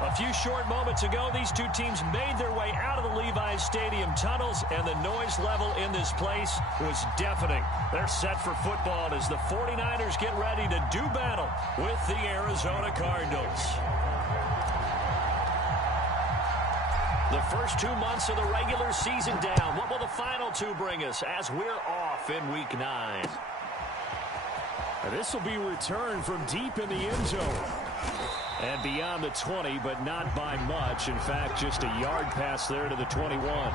A few short moments ago, these two teams made their way out of the Levi's Stadium tunnels, and the noise level in this place was deafening. They're set for football as the 49ers get ready to do battle with the Arizona Cardinals. The first 2 months of the regular season down. What will the final two bring us as we're off in Week 9? This will be returned from deep in the end zone. And beyond the 20, but not by much. In fact, just a yard pass there to the 21.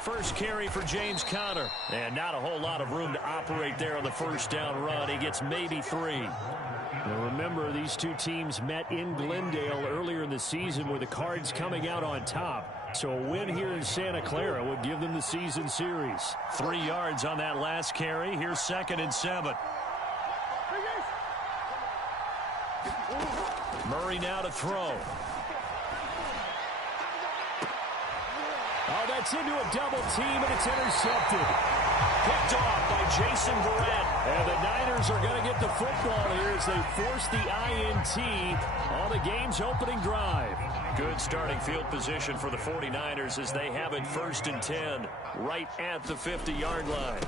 First carry for James Conner. And not a whole lot of room to operate there on the first down run. He gets maybe 3. Now remember, these two teams met in Glendale earlier in the season with the Cards coming out on top. So a win here in Santa Clara would give them the season series. 3 yards on that last carry. Here's 2nd and 7. Murray now to throw. Oh, that's into a double team, and it's intercepted. Picked off by Jason Verrett. And the Niners are going to get the football here as they force the INT on the game's opening drive. Good starting field position for the 49ers as they have it 1st and 10 right at the 50-yard line.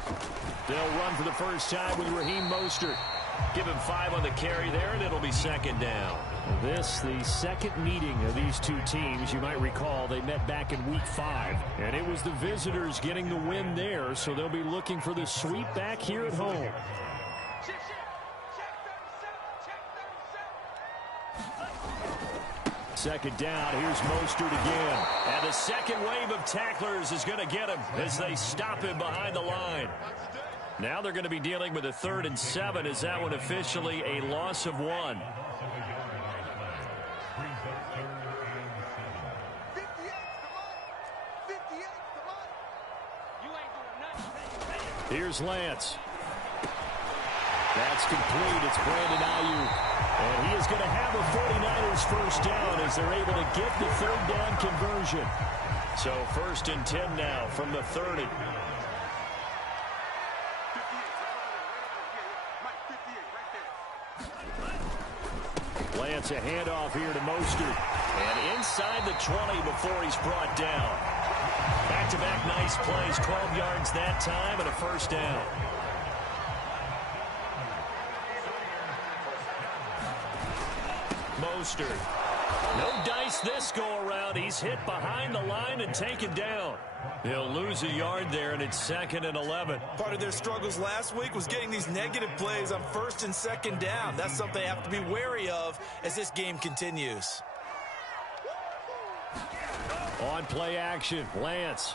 They'll run for the first time with Raheem Mostert. Give him 5 on the carry there, and it'll be 2nd down. This, the second meeting of these two teams. You might recall they met back in Week 5, and it was the visitors getting the win there, so they'll be looking for the sweep back here at home. Second down, here's Mostert again. And the second wave of tacklers is going to get him as they stop him behind the line. Now they're going to be dealing with a 3rd and 7. Is that one officially a loss of 1? Here's Lance. That's complete. It's Brandon Ayuk. And he is going to have a 49ers first down as they're able to get the 3rd down conversion. So 1st and 10 now from the 30. Lance, a handoff here to Mostert. And inside the 20 before he's brought down. Back-to-back nice plays, 12 yards that time and a first down. Mostert. No dice this go-around. He's hit behind the line and taken down. He'll lose a yard there, and it's 2nd and 11. Part of their struggles last week was getting these negative plays on 1st and 2nd down. That's something they have to be wary of as this game continues. On play action, Lance.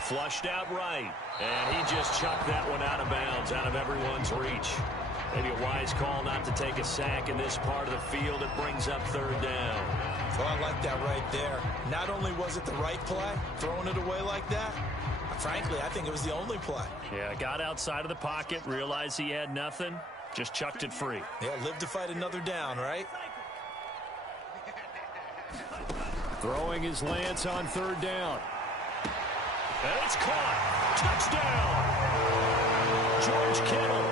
Flushed out right. And he just chucked that one out of bounds, out of everyone's reach. Maybe a wise call not to take a sack in this part of the field. It brings up 3rd down. Well, I like that right there. Not only was it the right play, throwing it away like that, frankly, I think it was the only play. Yeah, got outside of the pocket, realized he had nothing, just chucked it free. Yeah, live to fight another down, right? Throwing his Lance on 3rd down. And it's caught. Touchdown. George Kittle,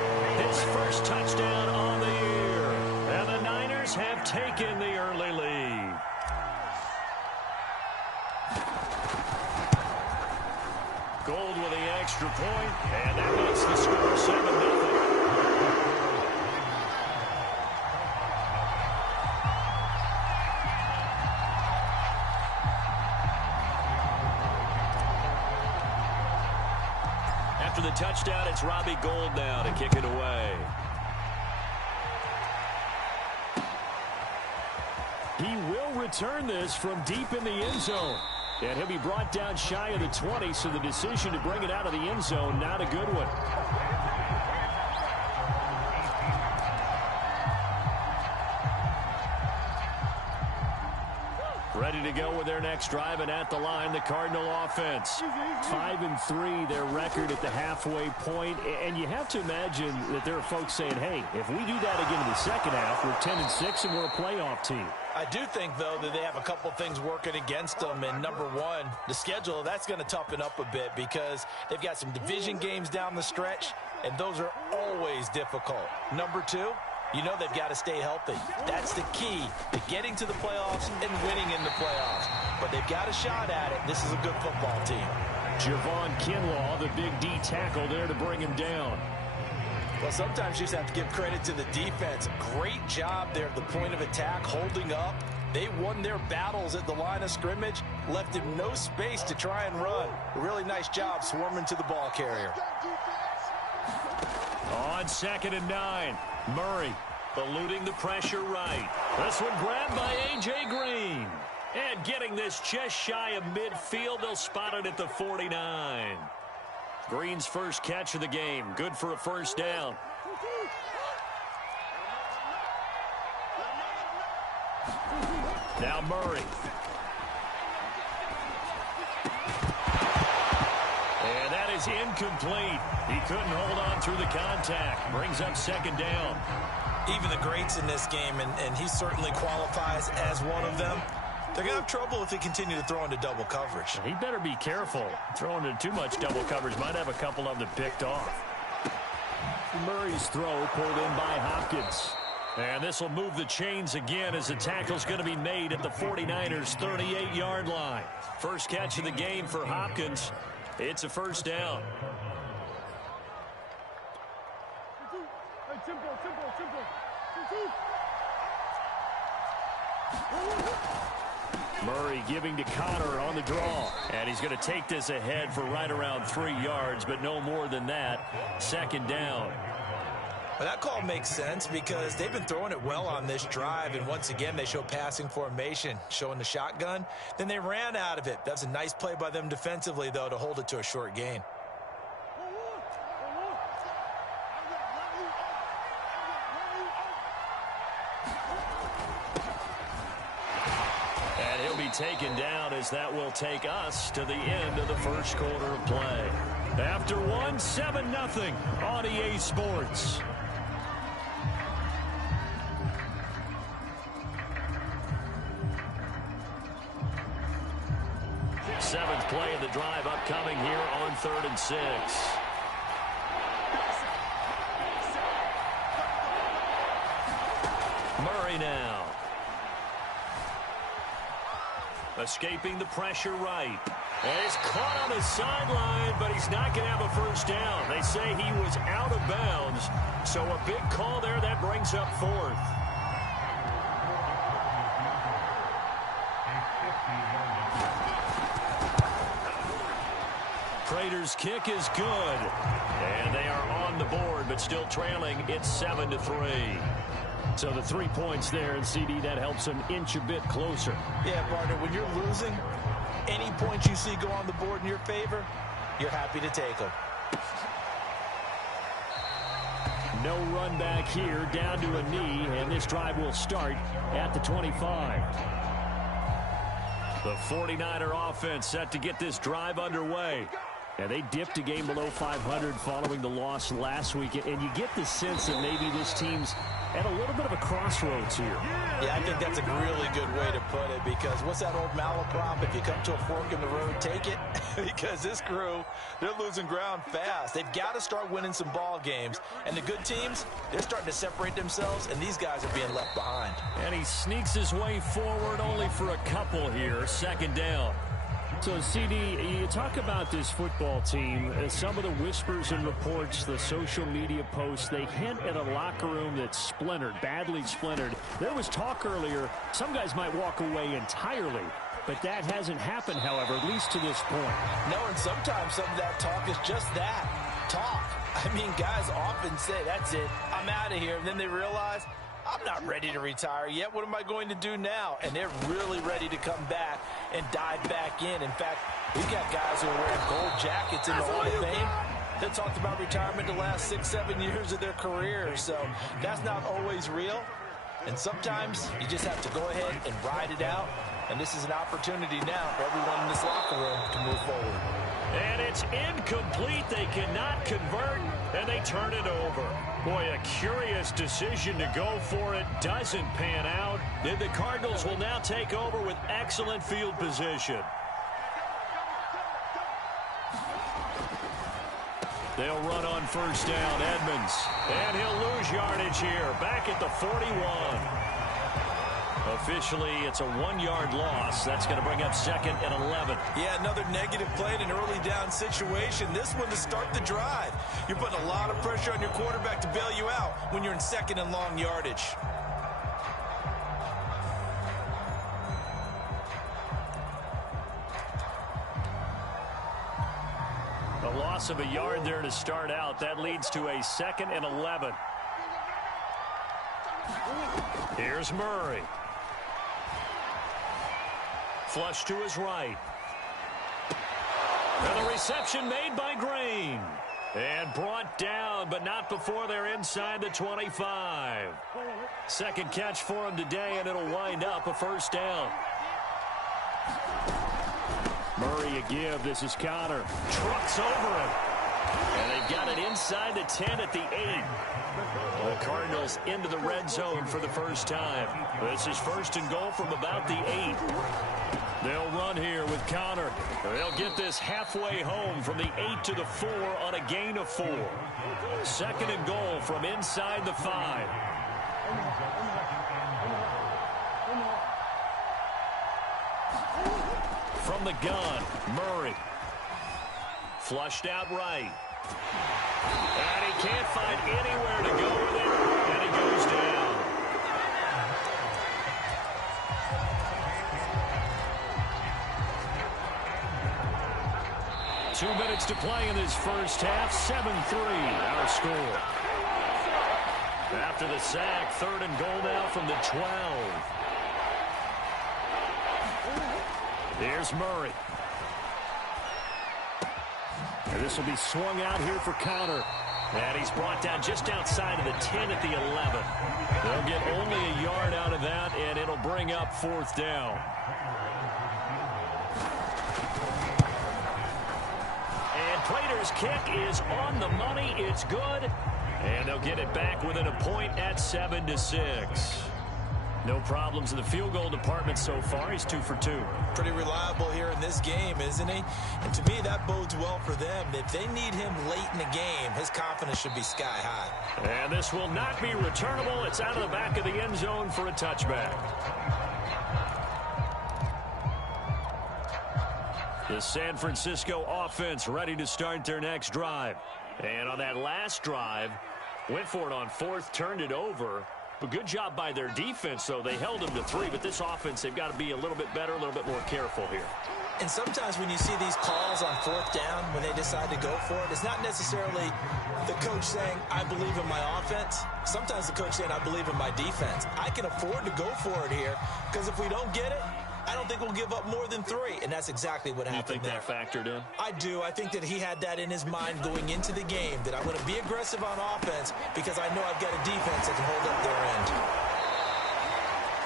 his first touchdown on the year. And the Niners have taken the early lead. Gold with the extra point, and that makes the score 7-0. After the touchdown, it's Robbie Gould now to kick it away. He will return this from deep in the end zone. And he'll be brought down shy of the 20, so the decision to bring it out of the end zone, not a good one. ready to go with their next drive, and at the line, the Cardinal offense. 5-3, their record at the halfway point, and you have to imagine that there are folks saying, hey, if we do that again in the second half, we're 10-6 and we're a playoff team. I do think, though, that they have a couple things working against them. And number one, the schedule, that's going to toughen up a bit because they've got some division games down the stretch, and those are always difficult. Number two, you know they've got to stay healthy. That's the key to getting to the playoffs and winning in the playoffs. But they've got a shot at it. This is a good football team. Javon Kinlaw, the big D tackle there to bring him down. Well, sometimes you just have to give credit to the defense. Great job there at the point of attack, holding up. They won their battles at the line of scrimmage, left him no space to try and run. A really nice job swarming to the ball carrier. On 2nd and 9, Murray eluding the pressure right. This one grabbed by A.J. Green. And getting this just shy of midfield, they'll spot it at the 49. Green's first catch of the game. Good for a first down. Now Murray. And that is incomplete. He couldn't hold on through the contact. Brings up 2nd down. Even the greats in this game, and he certainly qualifies as one of them, they're going to have trouble if they continue to throw into double coverage. He better be careful. Throwing into too much double coverage might have a couple of them picked off. Murray's throw pulled in by Hopkins. And this will move the chains again as the tackle's going to be made at the 49ers' 38-yard line. First catch of the game for Hopkins. It's a first down. Murray giving to Connor on the draw. And he's going to take this ahead for right around 3 yards, but no more than that. 2nd down. Well, that call makes sense because they've been throwing it well on this drive, and once again they show passing formation, showing the shotgun. Then they ran out of it. That's a nice play by them defensively, though, to hold it to a short gain. Taken down as that will take us to the end of the first quarter of play. After 7-0 on EA Sports. Seventh play of the drive upcoming here on 3rd and 6. Murray now. Escaping the pressure right. And he's caught on the sideline, but he's not going to have a first down. They say he was out of bounds. So a big call there that brings up 4th. Prater's kick is good. And they are on the board, but still trailing. It's 7-3. So the 3 points there, and CD, that helps them inch a bit closer. Yeah, partner, when you're losing, any points you see go on the board in your favor, you're happy to take them. No run back here, down to a knee, and this drive will start at the 25. The 49er offense set to get this drive underway. And they dipped a game below 500 following the loss last week, and you get the sense that maybe this team's at a little bit of a crossroads here. Yeah, I think that's a really good way to put it because what's that old malaprop? If you come to a fork in the road, take it. Because this crew, they're losing ground fast. They've got to start winning some ball games. And the good teams, they're starting to separate themselves, and these guys are being left behind. And he sneaks his way forward only for a couple here. 2nd down. So, CD, you talk about this football team, some of the whispers and reports, the social media posts, they hint at a locker room that's splintered, badly splintered. There was talk earlier, some guys might walk away entirely, but that hasn't happened, however, at least to this point. No, and sometimes some of that talk is just that, talk. I mean, guys often say, that's it, I'm out of here, and then they realize, I'm not ready to retire yet. What am I going to do now? And they're really ready to come back and dive back in. In fact, we've got guys who are wearing gold jackets in the Hall of Fame that talked about retirement the last 6-7 years of their career. So that's not always real. And sometimes you just have to go ahead and ride it out And this is an opportunity now for everyone in this locker room to move forward. And it's incomplete. They cannot convert, and they turn it over. Boy, a curious decision to go for it. Doesn't pan out. And the Cardinals will now take over with excellent field position. They'll run on first down, Edmonds. And he'll lose yardage here, back at the 41. Officially, it's a 1-yard loss. That's going to bring up 2nd and 11. Yeah, another negative play in an early down situation. This one to start the drive. You're putting a lot of pressure on your quarterback to bail you out when you're in 2nd and long yardage. A loss of a yard there to start out. That leads to a 2nd and 11. Here's Murray. Flush to his right. And the reception made by Green. And brought down, but not before they're inside the 25. Second catch for him today, and it'll wind up a first down. Murray a give. This is Connor. Trucks over him. And they've got it inside the 10 at the 8. The Cardinals into the red zone for the first time. This is 1st and goal from about the 8. They'll run here with Connor. They'll get this halfway home from the 8 to the 4 on a gain of 4. 2nd and goal from inside the 5. From the gun, Murray. Flushed out right. And he can't find anywhere to go with it, and he goes down. Two minutes to play in this first half. 7-3 our score. After the sack, 3rd and goal now from the 12. Here's Murray. And this will be swung out here for Connor. And he's brought down just outside of the 10 at the 11. They'll get only a yard out of that, and it'll bring up 4th down. And Prater's kick is on the money. It's good. And they'll get it back within a point at 7-6. No problems in the field goal department so far. He's 2 for 2. Pretty reliable here in this game, isn't he? And to me, that bodes well for them. If they need him late in the game, his confidence should be sky high. And this will not be returnable. It's out of the back of the end zone for a touchback. The San Francisco offense ready to start their next drive. And on that last drive, went for it on 4th, turned it over. But good job by their defense, though. They held them to 3, but this offense, they've got to be a little bit better, a little bit more careful here. And sometimes when you see these calls on 4th down, when they decide to go for it, it's not necessarily the coach saying, I believe in my offense. Sometimes the coach saying, I believe in my defense. I can afford to go for it here, because if we don't get it, I don't think we'll give up more than 3, and that's exactly what happened there. You think that factored in? I do. I think that he had that in his mind going into the game, that I'm going to be aggressive on offense because I know I've got a defense that can hold up their end.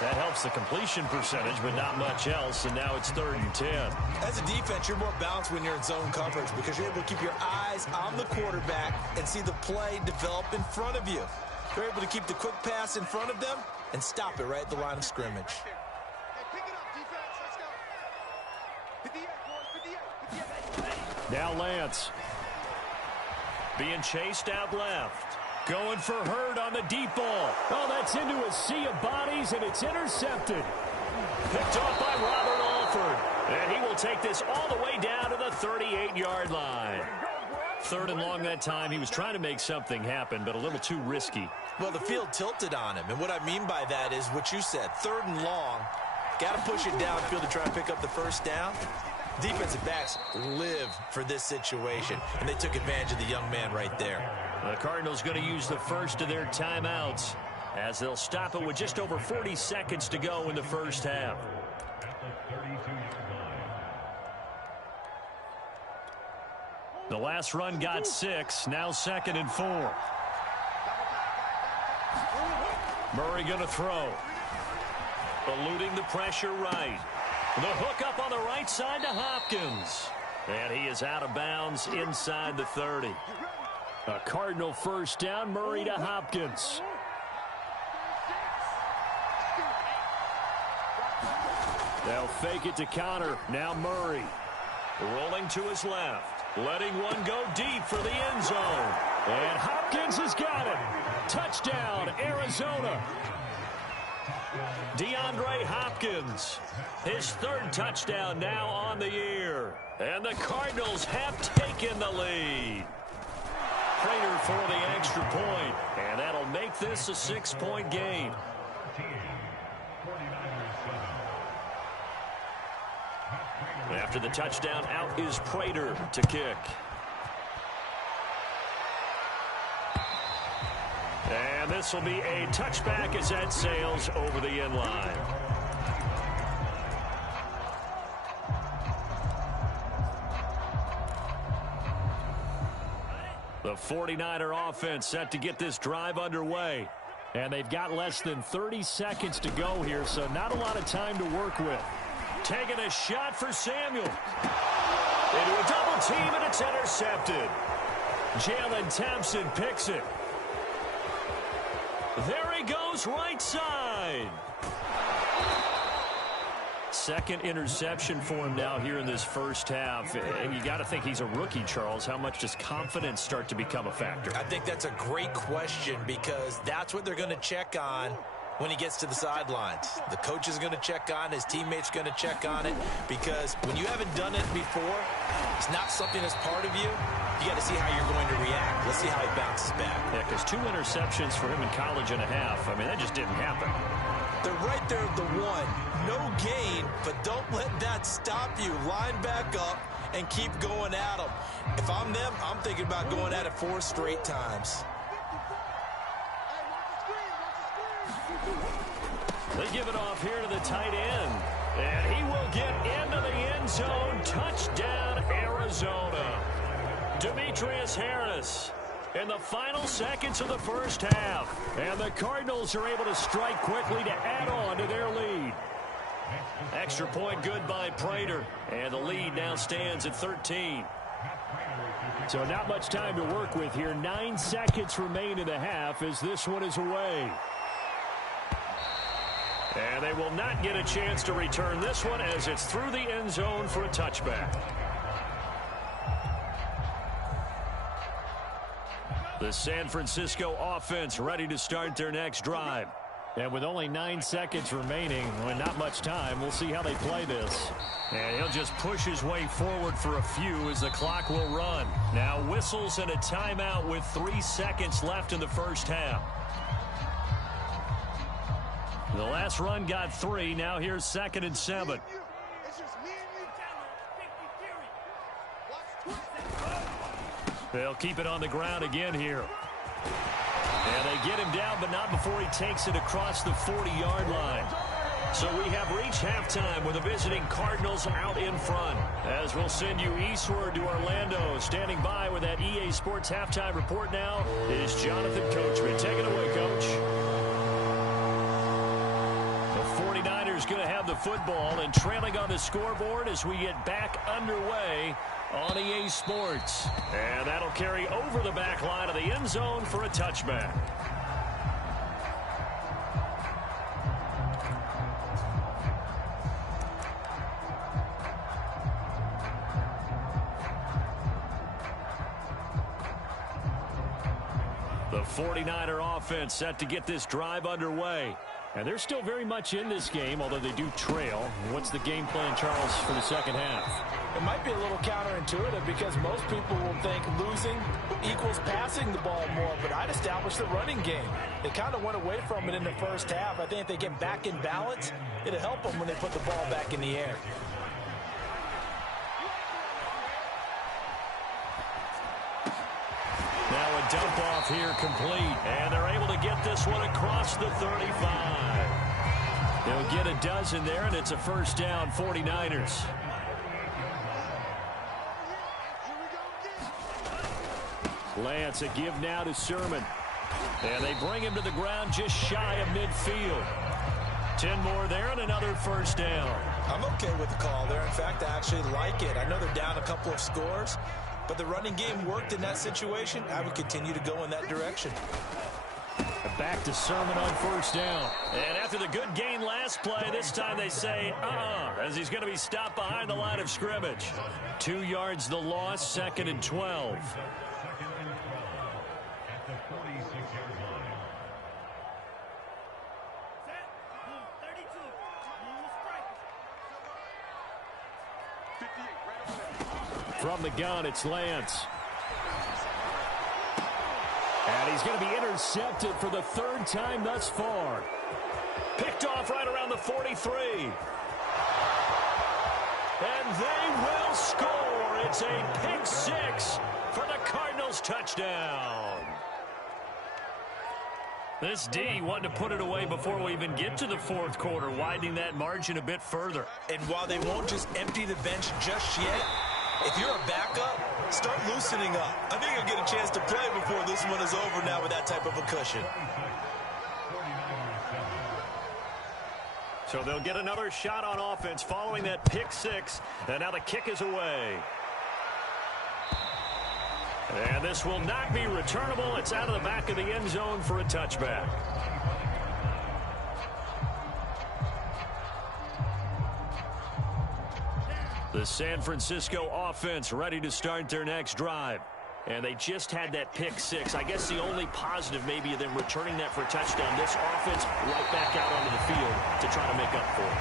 That helps the completion percentage, but not much else, and now it's 3rd and 10. As a defense, you're more balanced when you're in zone coverage because you're able to keep your eyes on the quarterback and see the play develop in front of you. You're able to keep the quick pass in front of them and stop it right at the line of scrimmage. Now Lance. Being chased out left. Going for Hurd on the deep ball. Oh, that's into a sea of bodies, and it's intercepted. Picked off by Robert Alford. And he will take this all the way down to the 38-yard line. 3rd and long that time. He was trying to make something happen, but a little too risky. Well, the field tilted on him, and what I mean by that is what you said. 3rd and long. Got to push it downfield to try and pick up the first down. Defensive backs live for this situation, and they took advantage of the young man right there. The Cardinals going to use the first of their timeouts as they'll stop it with just over 40 seconds to go in the first half. The last run got 6, now 2nd and 4. Murray going to throw. Eluding the pressure right. The hook up on the right side to Hopkins. And he is out of bounds inside the 30. A Cardinal first down, Murray to Hopkins. They'll fake it to Connor. Now Murray. Rolling to his left. Letting one go deep for the end zone. And Hopkins has got it. Touchdown, Arizona. DeAndre Hopkins. His third touchdown now on the year. And the Cardinals have taken the lead. Prater for the extra point. And that'll make this a 6-point game. After the touchdown, out is Prater to kick. And this will be a touchback as that sails over the end line. The 49er offense set to get this drive underway. And they've got less than 30 seconds to go here, so not a lot of time to work with. Taking a shot for Samuel. Into a double team, and it's intercepted. Jalen Thompson picks it. There he goes, right side. Second interception for him now here in this first half. And you got to think he's a rookie, Charles. How much does confidence start to become a factor? I think that's a great question because that's what they're going to check on when he gets to the sidelines. The coach is going to check on, his teammates going to check on it, because when you haven't done it before, it's not something that's part of you. You got to see how you're going to react. Let's see how he bounces back. Yeah, because 2 interceptions for him in college and a half. I mean, that just didn't happen. They're right there at the one. No gain, but don't let that stop you. Line back up and keep going at them. If I'm them, I'm thinking about going at it 4 straight times. They give it off here to the tight end. And he will get into the end zone. Touchdown, Arizona. Demetrius Harris in the final seconds of the first half. And the Cardinals are able to strike quickly to add on to their lead. Extra point good by Prater. And the lead now stands at 13. So not much time to work with here. 9 seconds remain in the half as this one is away. And they will not get a chance to return this one as it's through the end zone for a touchback. The San Francisco offense ready to start their next drive. And with only 9 seconds remaining, well, not much time, we'll see how they play this. And he'll just push his way forward for a few as the clock will run. Now whistles and a timeout with 3 seconds left in the first half. The last run got 3. Now here's 2nd and 7. They'll keep it on the ground again here. And they get him down, but not before he takes it across the 40-yard line. So we have reached halftime with the visiting Cardinals out in front. As we'll send you eastward to Orlando. Standing by with that EA Sports halftime report now is Jonathan Coachman. Take it away, Coach. The 49ers going to have the football and trailing on the scoreboard as we get back underway on EA Sports. And that'll carry over the back line of the end zone for a touchback. The 49er offense set to get this drive underway. And they're still very much in this game, although they do trail. What's the game plan, Charles, for the second half? It might be a little counterintuitive because most people will think losing equals passing the ball more, but I'd establish the running game. They kind of went away from it in the first half. I think if they get back in balance, it'll help them when they put the ball back in the air. Now a dump off here complete, and they're able to get this one across the 35. They'll get a dozen there, and it's a first down, 49ers. Lance, a give now to Sermon. And they bring him to the ground just shy of midfield. 10 more there and another first down. I'm okay with the call there. In fact, I actually like it. I know they're down a couple of scores, but the running game worked in that situation. I would continue to go in that direction. Back to Sermon on first down. And after the good gain last play, this time they say, as he's going to be stopped behind the line of scrimmage. 2 yards the loss, 2nd and 12. From the gun, it's Lance. And he's going to be intercepted for the 3rd time thus far. Picked off right around the 43. And they will score. It's a pick 6 for the Cardinals touchdown. This D wanted to put it away before we even get to the 4th quarter, widening that margin a bit further. And while they won't just empty the bench just yet, if you're a backup, start loosening up. I think you'll get a chance to play before this one is over now with that type of a cushion. So they'll get another shot on offense following that pick 6. And now the kick is away. And this will not be returnable. It's out of the back of the end zone for a touchback. The San Francisco offense ready to start their next drive. And they just had that pick 6. I guess the only positive maybe of them returning that for a touchdown. This offense right back out onto the field to try to make up for it.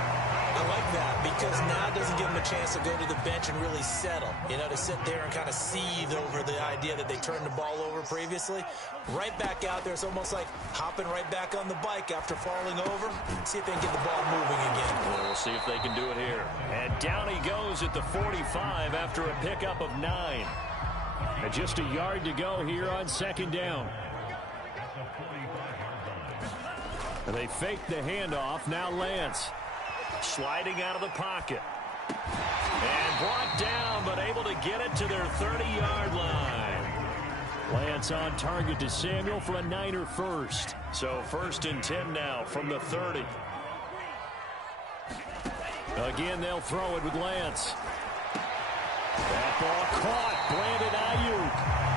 I like that because now it doesn't give them a chance to go to the bench and really settle. You know, to sit there and kind of seethe over the idea that they turned the ball over previously. Right back out there. It's almost like hopping right back on the bike after falling over. See if they can get the ball moving again. Well, we'll see if they can do it here. And down he goes at the 45 after a pickup of 9. And just a yard to go here on 2nd down. And they fake the handoff. Now Lance. Sliding out of the pocket. And brought down, but able to get it to their 30-yard line. Lance on target to Samuel for a Niner first. So 1st and 10 now from the 30. Again, they'll throw it with Lance. That ball caught. Brandon Ayuk.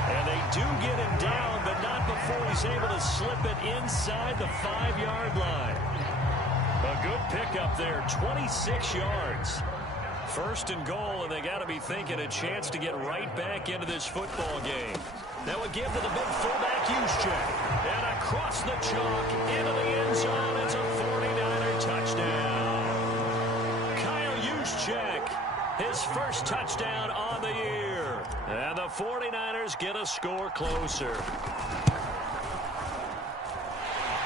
And they do get him down, but not before he's able to slip it inside the 5-yard line. A good pickup there, 26 yards. 1st and goal, and they got to be thinking a chance to get right back into this football game. That would give to the big fullback Juszczyk. And across the chalk, into the end zone, it's a 49er touchdown. Kyle Juszczyk, his first touchdown on the year. And the 49ers get a score closer.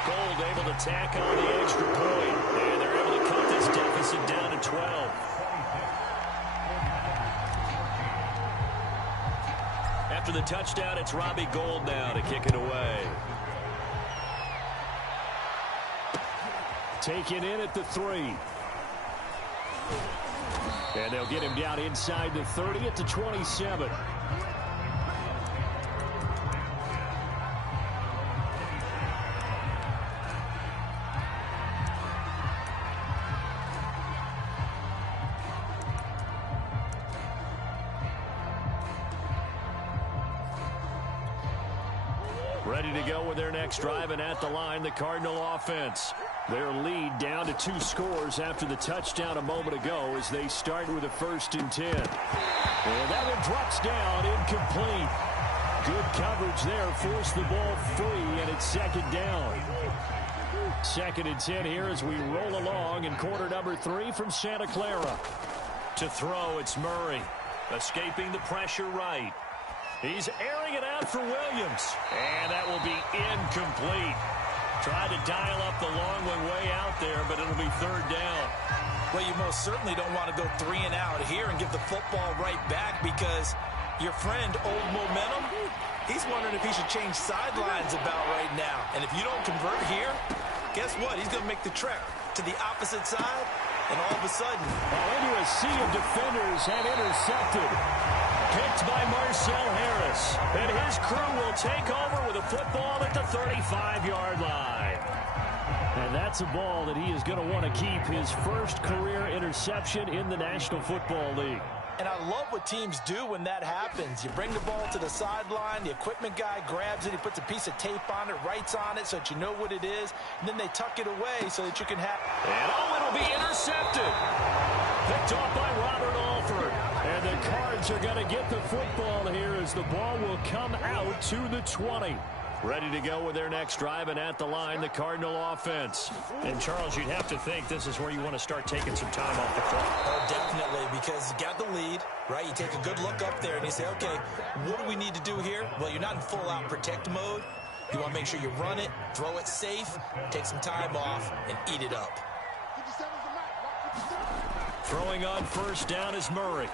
Gold able to tack on the extra point. And they're able to cut this deficit down to 12. After the touchdown, it's Robbie Gould now to kick it away. Taken in at the 3. And they'll get him down inside the 30 at the 27. Ready to go with their next drive, and at the line, the Cardinal offense. Their lead down to 2 scores after the touchdown a moment ago as they start with a 1st and 10. And that one drops down, incomplete. Good coverage there, forced the ball free, and it's 2nd down. 2nd and 10 here as we roll along in quarter number 3 from Santa Clara. To throw, it's Murray. Escaping the pressure right. He's airing it out for Williams. And that will be incomplete. Tried to dial up the long one way out there, but it'll be 3rd down. Well, you most certainly don't want to go 3 and out here and give the football right back because your friend, Old Momentum, he's wondering if he should change sidelines about right now. And if you don't convert here, guess what? He's going to make the trek to the opposite side, and all of a sudden, into a sea of defenders and intercepted. Picked by Marcel Harris. And his crew will take over with a football at the 35-yard line. And that That's a ball that he is going to want to keep, his first career interception in the National Football League. And I love what teams do when that happens. You bring the ball to the sideline, the equipment guy grabs it, he puts a piece of tape on it, writes on it so that you know what it is, and then they tuck it away so that you can have... And it'll be intercepted. Picked off by Robert Alford. And the Cards are going to get the football here as the ball will come out to the 20. Ready to go with their next drive, and at the line, the Cardinal offense. And, Charles, you'd have to think this is where you want to start taking some time off the clock. Oh, definitely, because you got the lead, right? You take a good look up there, and you say, okay, what do we need to do here? Well, you're not in full-out protect mode. You want to make sure you run it, throw it safe, take some time off, and eat it up. Throwing on first down is Murray.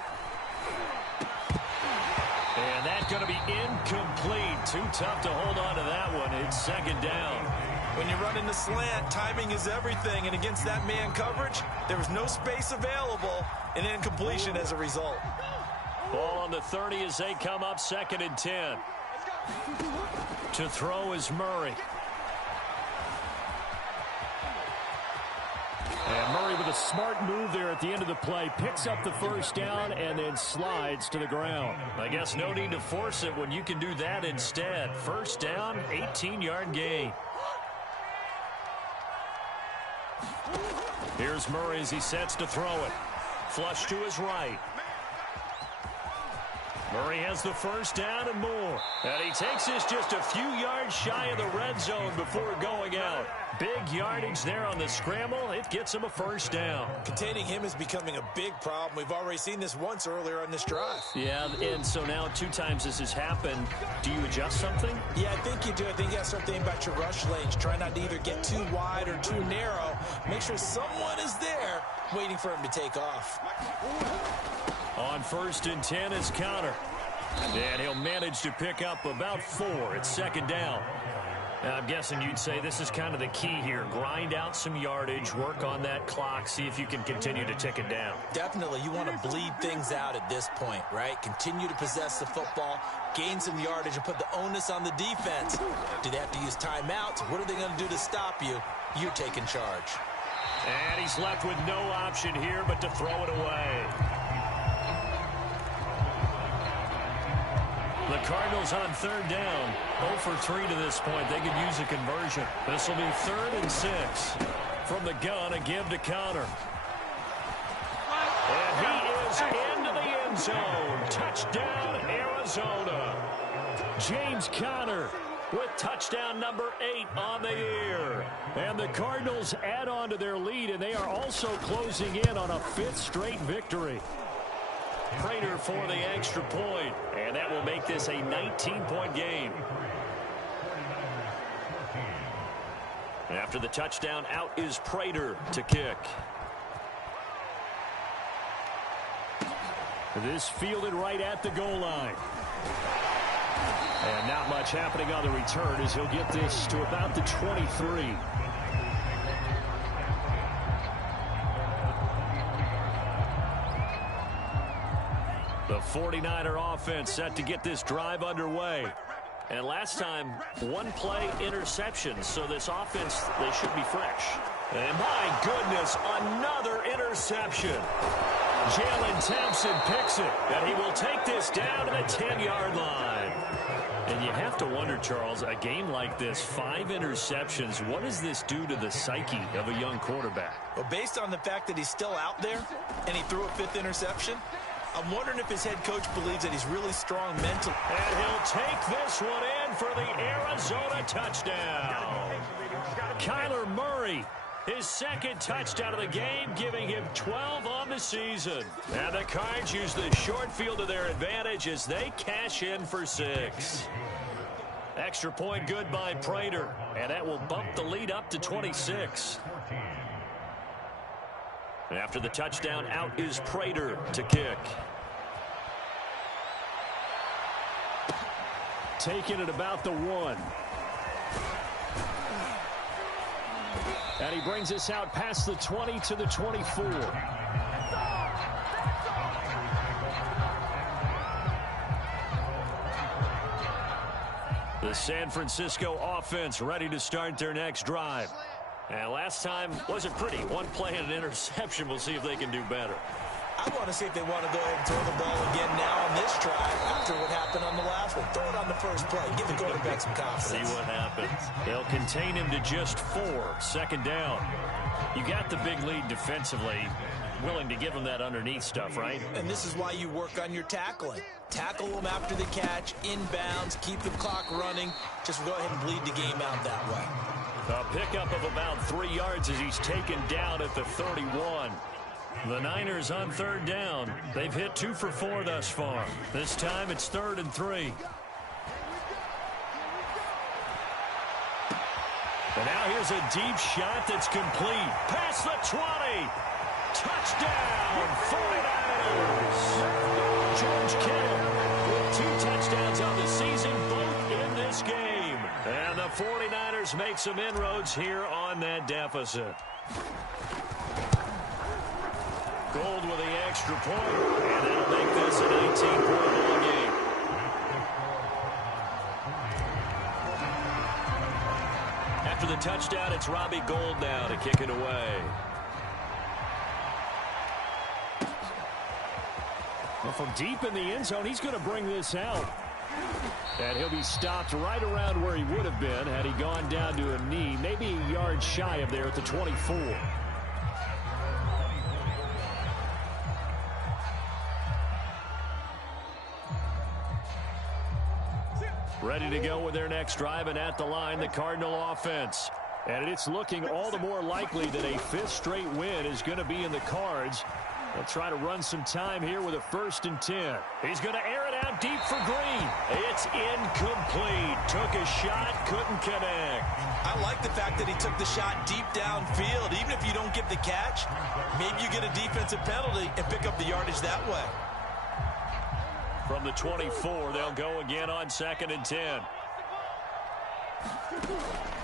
And that's going to be incomplete. Too tough to hold on to that one. It's second down. When you're running the slant, timing is everything. And against that man coverage, there was no space available, and incompletion as a result. Ball on the 30 as they come up, 2nd and 10. To throw is Murray. And Murray with a smart move there at the end of the play. Picks up the first down and then slides to the ground. I guess no need to force it when you can do that instead. First down, 18-yard gain. Here's Murray as he sets to throw it. Flush to his right. Murray has the first down and more. And he takes this just a few yards shy of the red zone before going out. Big yardage there on the scramble. It gets him a first down. Containing him is becoming a big problem. We've already seen this once earlier on this drive. Yeah, and so now 2 times this has happened. Do you adjust something? Yeah, I think you do. I think you got to start thinking about your rush lanes. Try not to either get too wide or too narrow. Make sure someone is there waiting for him to take off. On 1st and 10 is Conner. And he'll manage to pick up about 4. It's second down. Now, I'm guessing you'd say this is kind of the key here. Grind out some yardage, work on that clock, see if you can continue to tick it down. Definitely. You want to bleed things out at this point, right? Continue to possess the football, gain some yardage, and put the onus on the defense. Do they have to use timeouts? What are they going to do to stop you? You're taking charge. And he's left with no option here but to throw it away. The Cardinals on 3rd down. 0 for 3 to this point. They could use a conversion. This will be 3rd and 6. From the gun, a give to Conner. And he is into the end zone. Touchdown, Arizona. James Conner with touchdown number 8 on the year. And the Cardinals add on to their lead, and they are also closing in on a 5th straight victory. Prater for the extra point, and that will make this a 19-point game. After the touchdown, out is Prater to kick. This fielded right at the goal line. And not much happening on the return as he'll get this to about the 23. The 49er offense set to get this drive underway. And last time, 1 play interception, so this offense, they should be fresh. And my goodness, another interception. Jalen Thompson picks it, and he will take this down to the 10-yard line. And you have to wonder, Charles, a game like this, 5 interceptions, what does this do to the psyche of a young quarterback? Well, based on the fact that he's still out there and he threw a 5th interception, I'm wondering if his head coach believes that he's really strong mentally. And he'll take this one in for the Arizona touchdown. Kyler Murray, his 2nd touchdown of the game, giving him 12 on the season. And the Cards use the short field to their advantage as they cash in for 6. Extra point good by Prater, and that will bump the lead up to 26. After the touchdown, out is Prater to kick. Taken at about the 1. And he brings us out past the 20 to the 24. The San Francisco offense ready to start their next drive. And last time wasn't pretty. One play and an interception. We'll see if they can do better. I want to see if they want to go ahead and throw the ball again now on this try after what happened on the last one. Throw it on the first play. Give the quarterback some confidence. See what happens. They'll contain him to just 4. Second down. You got the big lead defensively. Willing to give him that underneath stuff, right? And this is why you work on your tackling. Tackle them after the catch, inbounds, keep the clock running. Just go ahead and bleed the game out that way. A pickup of about 3 yards as he's taken down at the 31. The Niners on third down. They've hit 2 for 4 thus far. This time it's 3rd and 3. And now here's a deep shot that's complete. Past the 20. Touchdown, 49ers. George Kittle with 2 touchdowns on the season, both in this game. And the 49ers make some inroads here on that deficit. Gold with the extra point, and that'll make this a 19-point ball game. After the touchdown, it's Robbie Gould now to kick it away. Well, from deep in the end zone, he's going to bring this out. And he'll be stopped right around where he would have been had he gone down to a knee, maybe a yard shy of there at the 24. Ready to go with their next drive, and at the line, the Cardinal offense. And it's looking all the more likely that a 5th straight win is going to be in the cards. They'll try to run some time here with a 1st and 10. He's going to air it out deep for Green. It's incomplete. Took a shot, couldn't connect. I like the fact that he took the shot deep downfield. Even if you don't get the catch, maybe you get a defensive penalty and pick up the yardage that way. From the 24, they'll go again on 2nd and 10.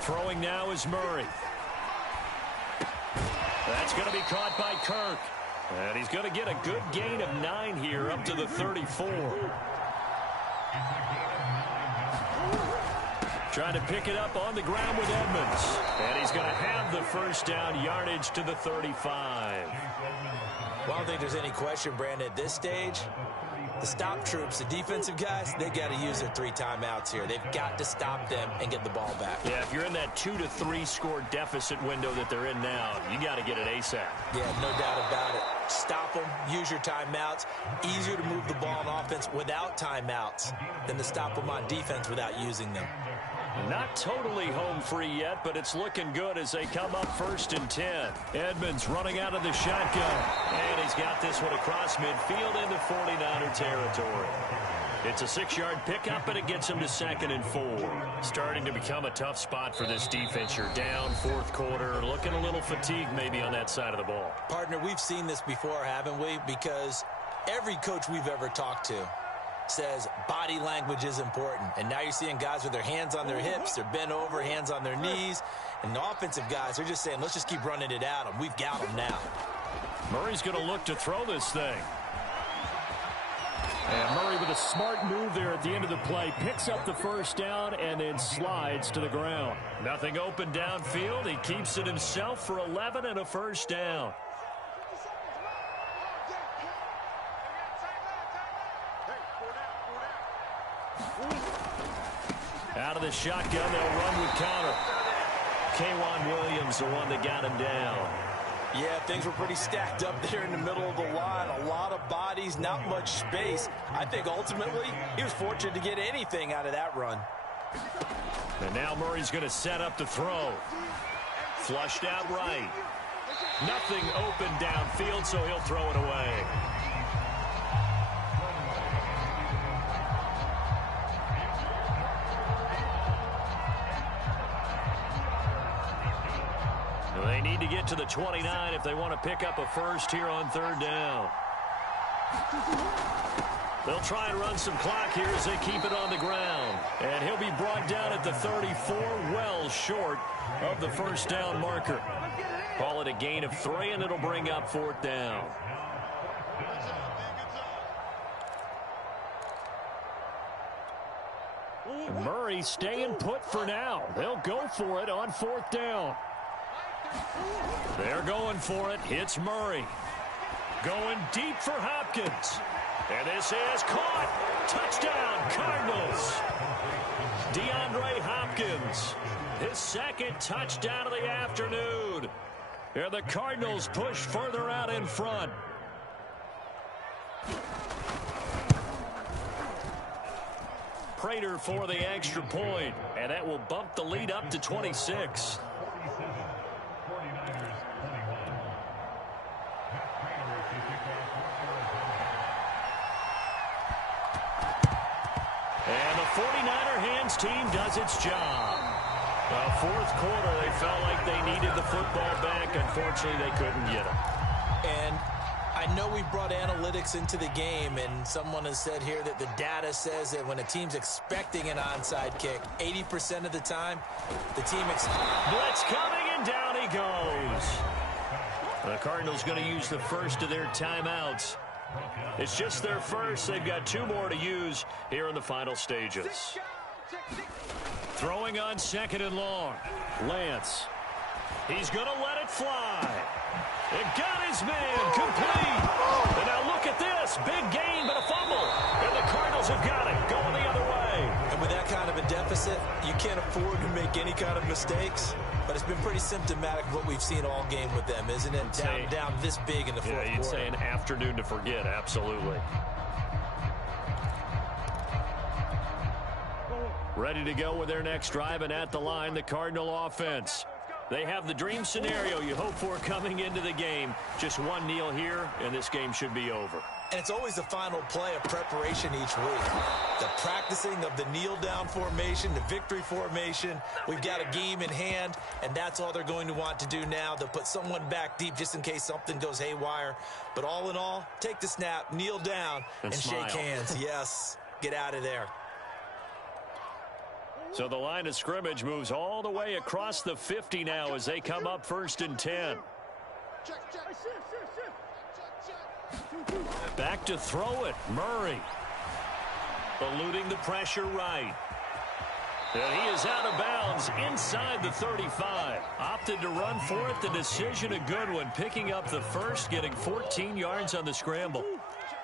Throwing now is Murray. That's going to be caught by Kirk. And he's going to get a good gain of 9 here up to the 34. Trying to pick it up on the ground with Edmonds. And he's going to have the first down yardage to the 35. Well, I don't think there's any question, Brandon, at this stage. The stop troops, the defensive guys, they got to use their 3 timeouts here. They've got to stop them and get the ball back. Yeah, if you're in that 2 to 3 score deficit window that they're in now, you got to get it ASAP. Yeah, no doubt about it. Stop them, use your timeouts. Easier to move the ball on offense without timeouts than to stop them on defense without using them. Not totally home free yet, but it's looking good as they come up 1st and 10. Edmonds running out of the shotgun. And he's got this one across midfield into 49er territory. It's a 6-yard pickup, and it gets him to 2nd and 4. Starting to become a tough spot for this defense. You're down 4th quarter, looking a little fatigued maybe on that side of the ball. Partner, we've seen this before, haven't we? Because every coach we've ever talked to says body language is important. And now you're seeing guys with their hands on their hips, they're bent over, hands on their knees. And the offensive guys are just saying, let's just keep running it at them. We've got them now. Murray's going to look to throw this thing. And Murray with a smart move there at the end of the play. Picks up the first down and then slides to the ground. Nothing open downfield. He keeps it himself for 11 and a first down. Out of the shotgun, they'll run with counter. K'Wan Williams, the one that got him down. Yeah, things were pretty stacked up there in the middle of the line. A lot of bodies, not much space. I think ultimately he was fortunate to get anything out of that run. And now Murray's going to set up the throw. Flushed out right. Nothing open downfield, so he'll throw it away. They need to get to the 29 if they want to pick up a first here on 3rd down. They'll try and run some clock here as they keep it on the ground. And he'll be brought down at the 34, well short of the first down marker. Call it a gain of 3, and it'll bring up 4th down. Murray staying put for now. They'll go for it on 4th down. They're going for it. It's Murray. Going deep for Hopkins. And this is caught. Touchdown, Cardinals. DeAndre Hopkins. His second touchdown of the afternoon. And the Cardinals push further out in front. Prater for the extra point. And that will bump the lead up to 26. And the 49er hands team does its job. Fourth quarter, they felt like they needed the football back. Unfortunately, they couldn't get it. And I know we brought analytics into the game, and someone has said here that the data says that when a team's expecting an onside kick, 80% of the time, the team blitz coming, and down he goes. The Cardinals going to use the first of their timeouts. It's just their first. They've got 2 more to use here in the final stages. Throwing on 2nd and long. Lance. He's going to let it fly. It got his man complete. And now look at this. Big gain, but a fumble. And the Cardinals have got it. Going the other way. And with that kind of a deficit, you can't afford to make any kind of mistakes. But it's been pretty symptomatic of what we've seen all game with them, isn't it? Down this big in the fourth quarter. You'd say an afternoon to forget. Absolutely. Ready to go with their next drive, and at the line, the Cardinal offense. They have the dream scenario you hope for coming into the game. Just one kneel here, and this game should be over. And it's always the final play of preparation each week. The practicing of the kneel-down formation, the victory formation. We've got a game in hand, and that's all they're going to want to do now. They'll put someone back deep just in case something goes haywire. But all in all, take the snap, kneel down, and shake hands. Yes, get out of there. So the line of scrimmage moves all the way across the 50 now as they come up 1st and 10. Back to throw it. Murray. Eluding the pressure right. And he is out of bounds inside the 35. Opted to run for it. The decision a good one. Picking up the first, getting 14 yards on the scramble.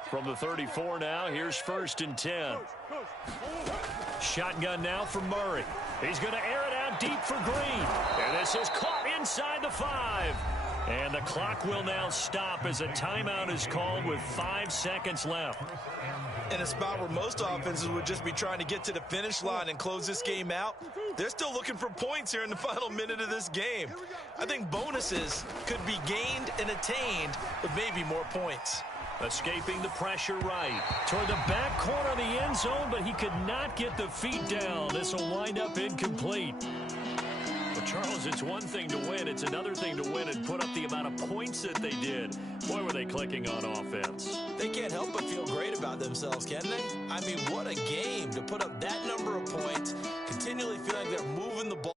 From the 34 now, here's 1st and 10. Shotgun now for Murray. He's going to air it out deep for Green. And this is caught inside the 5. And the clock will now stop as a timeout is called with 5 seconds left. In a spot where most offenses would just be trying to get to the finish line and close this game out, they're still looking for points here in the final minute of this game. I think bonuses could be gained and attained with maybe more points. Escaping the pressure right. Toward the back corner of the end zone, but he could not get the feet down. This will wind up incomplete. Well, Charles, it's one thing to win. It's another thing to win and put up the amount of points that they did. Boy, were they clicking on offense. They can't help but feel great about themselves, can they? I mean, what a game to put up that number of points, continually feel like they're moving the ball.